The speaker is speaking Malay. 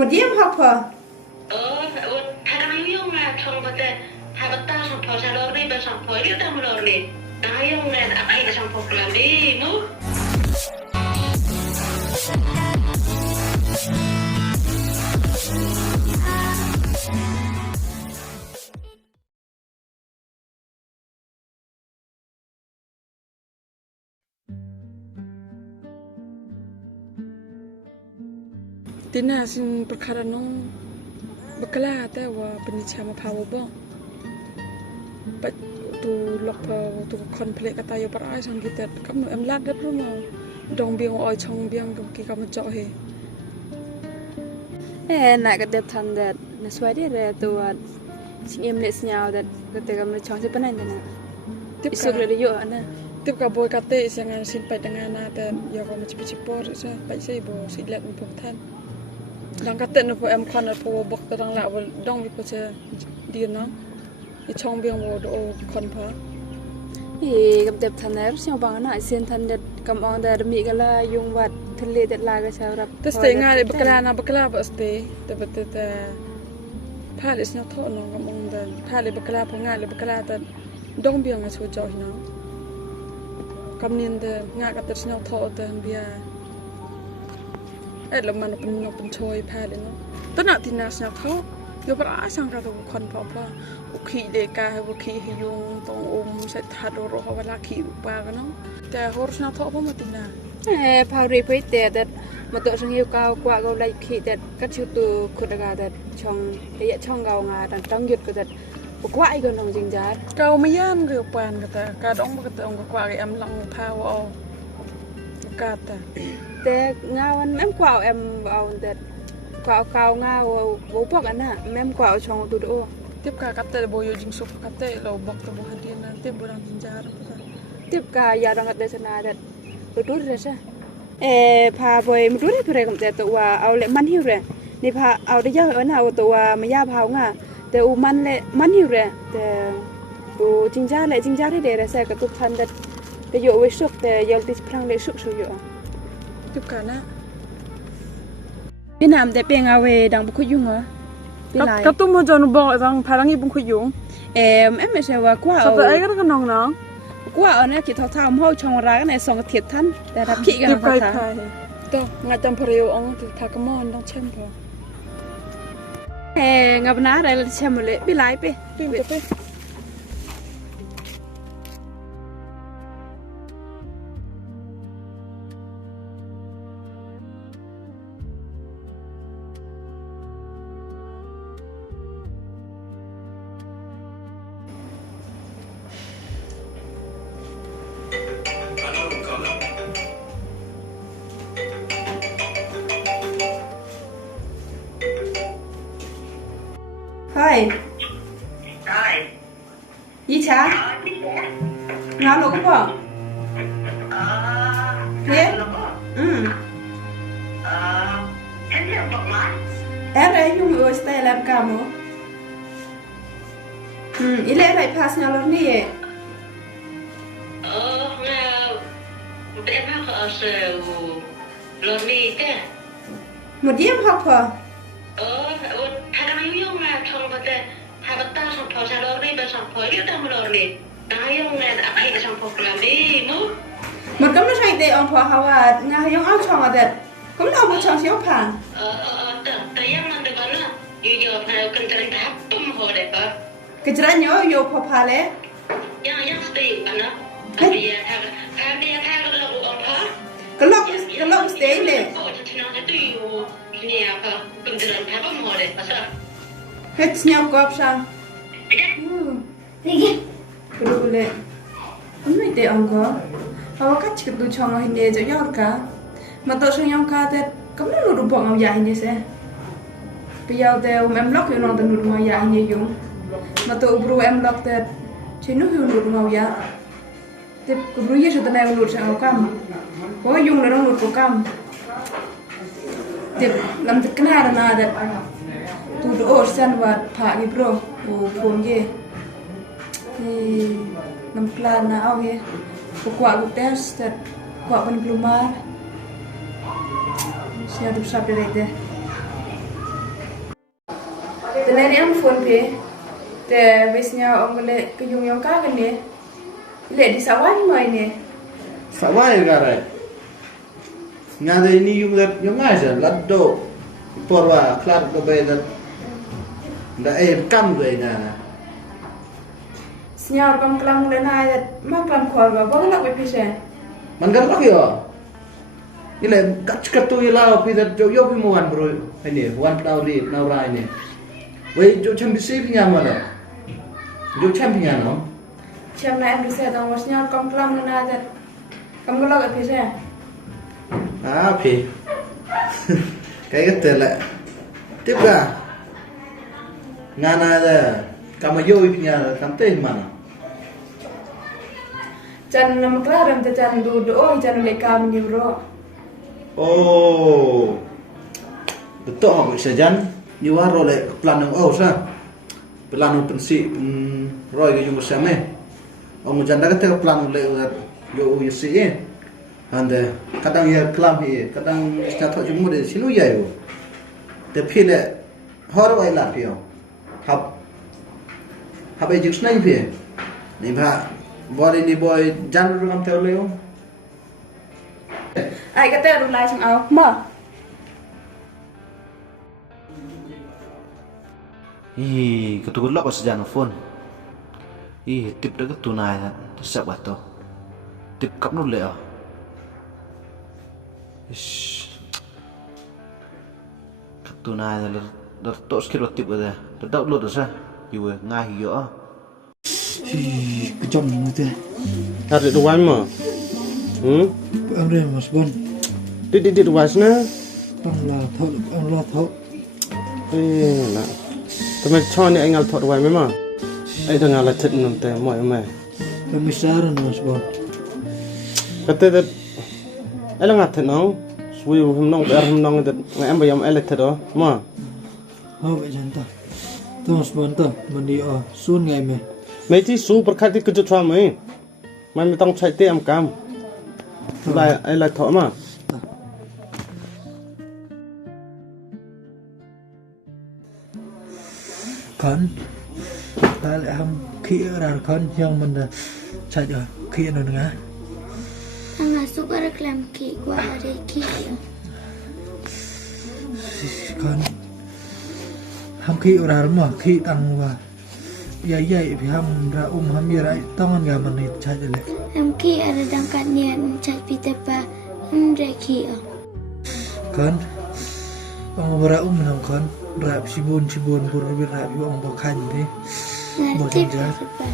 Một diêm học hả? Thằng anh yêu mà xong mà thế, hai bắt ta xong phò ra đó đi, bên xong phò đi tao rồi đi, tao yêu mà anh ấy xong phò làm đi, nút. Tina sin perkara nong bekala te wa penicha ma pawo bong pat tu lok pa tu konflik kata yo parai sang kita kam no em lat dat ru no dong biang oi chong biang kam ki kam cho he Nak kedep tan dat na swadi re tu sing em le snyao dat ketika me chong se panan dana tip isuk ka le yo ana tip ka boy kate sangan sin pai dengan na te yo ko ma chipi por sa pai sei bo silak un pok tan dang kate no po em kon po bok ta dang la dong bi po che di no i chong biang bo do kon pa kedep tan na snyao bang na sen tan dat kam on dat mi gala yung wat thale dat la ga sa rap te stay nga le bakala ba stay te bete te phale snya tho no kam on da phale bakala pa nga le bakala ta dong biang nga chu jo hina kam nin de nga ka te snya tho te bia lo man pen choi phale no ta na tin na snya tho yo para sang ka to kon pa u khi de ka u khi hi yung tong sai tha do ro ha wala khi pa ga no te hor snya tho pa ma tin na phao ri pui te dat ma to sang hiu kaw kwa go lai khi dat kat chu tu khut ga dat chong ye chong gao nga dan tong yut ko dat kwa ai go nong jing jar kau ma yan ge pan ka ta ka dong ba ka ta ong ka kwa ge am lang pha wa o ka ta te ngawan em kwao em au dat kwao kaw nga wo pok ana mem kwao chong tu do tiếp cả cắt tê bồi jing sop cắt tê lo bọc tê bồi hadian nanti bulan jinjar tip ka ya rang at sana dat betul re sa pha boy mdu re pare kam te to wa au le man hiu re ni pha au de ya na au to wa ma ya phao nga te u man le man hiu re te u jinja le jinja re re sa ka tu than dat te yo we sok te yal tis prang le suk su yo tiếp cả na Việt Nam te peng awe dang bu khu yung a cắt tum mo jon bo vang parang ibung khu yung em me se wa kwa sao ai cái nong nong qua ở nơi chỉ thao thao môi trong ra cái này xong thiệt thân để đáp kỹ cái tiếp nào cái thai to ngay trong periodo ông thì thà cái món đông chen po ngập ná đây là xem một lệ bị lái pe pin cái pe Hai, Rồi. gì cha? Ngáo nó cũng bỏ. Thế? Em hiểu bọc má. Em đây nhung ở stay làm cả mà. Ý lẽ này pass nhau luôn đi. Em học ở sở rồi đi thế. Một diêm học hả? Thằng anh yêu mà xong mà thế, hai bắt ta xong phò ra đó đi, bên xong phò đi tao rồi đi, tao yêu mà anh ấy xong phò làm đi, nút. Một cấm nó thành tệ ông phò hào à, ngà yung áo chong à đẹp. Cấm nó một chong xíu phản. Tao yang nanti mana, giờ nào cần cần tháp tum hồ đẹp à. Cái chân nhớ yo phò phà lẽ. Yang stay mana, tapi ya thằng dia thằng cái lâu ông phá. Cái lốc stay lẽ. Chỉ nói cái nhà phá, cần cần tháp tum hồ đẹp, sao? Hết nhau cọp sang. Cái đồ lẽ. Ông này tệ ông có. Hào cách chụp đồ chong hình nè cho nhau cả. Mà tôi sang nhau cả tệ. Cấm nó lụt bỏng ông già hình nè xe. Bây giờ tệ em lóc hiểu nó tệ lụt bỏng già hình nè dùng. Mà tôi bro em lóc tệ. Chỉ nó hiểu lụt bỏng già. Tệ bro yêu cho tệ này lụt sang ông cam. Có dùng là nó lụt bỏng cam. Tệ làm tệ cái nào là tệ. Tu do sen wa pha gi bro o phone ge ni nam plan na au he ko kwa gu test kwa ban plumar sia du sa de Tên này em phone pe. Te bisnya om le kuyung yang kagen ni. Le di sawah mai ni. Sawai garai. Ngada ini yung aja laddo. Porwa klar ko bedan. Da kam gue ngana. Senyor kom kelam le na ya ma kelam korba ba lak be pise. Man garok yo. Ile katu ila pi da yo pi muan bro. Ini wan plau ri nau rai ni. Wei jo cham bisi pinya mana. Jo cham pinya no. Cham na em pise dong senyor kom kelam le na ya. Kom lak be pise. Ah pi. Cái tele. Tiếp ra. Ngana da kamayo pinya kam te mana. Chan nam klaram te chan du do chan le kam ni bro. Oh. Betul ang sajan ni waro le planong sa. Planong pensi roy ke yung same. Ang janda kata planong le yo si e. Ande kadang ya klam hi kadang stato jumu de sinu ya yo. Te phile hor wai la pio. Hab ai jus nai phi. Ni ba boy ni boy jan ru ngam teo leo. Ai kata ru lai sang au. Ma. Ketukut lok sejan phone. Tip dah ketunai dah. Tersak bato. Tip kap nu le. Ketunai dah tok sikit tip dah. Dah download dah sah. Iwe ngai yo. Kejam gitu ya. Ada duan mah. Andre Mas Bon. Di duas na. Ang la thot. Nak. Tapi chon ni engal thot duan mah. Ai dah ngalah chat nam te moi mai. Komisaran Mas Bon. Kata dat. Ai lang ngat nong. Sui hum nong ber hum nong dat ngai am bayam ele thot mah. Ho vậy janta. Mas Bon to mani sun ngai me. ไม่ที่สู้ประคัดที่กระจุดชวามมันไม่ต้องใช้เตี้ยมกำลายไอ้ลายเถาะมา Kan ta lại ham khi ra kan yang mình chạy ở khi nó ngã. Ang suka reklam ki gua ada ki. Kan ham khi ra mà khi tăng và Yai thì ham ra ham ya rai tangan ga man ni chạy le. Am ki ada dangkatnya cai pitepa ki. Kan ông ra nang kan ra sibun bur ra ông bakhan ni. Ngerti pitepa.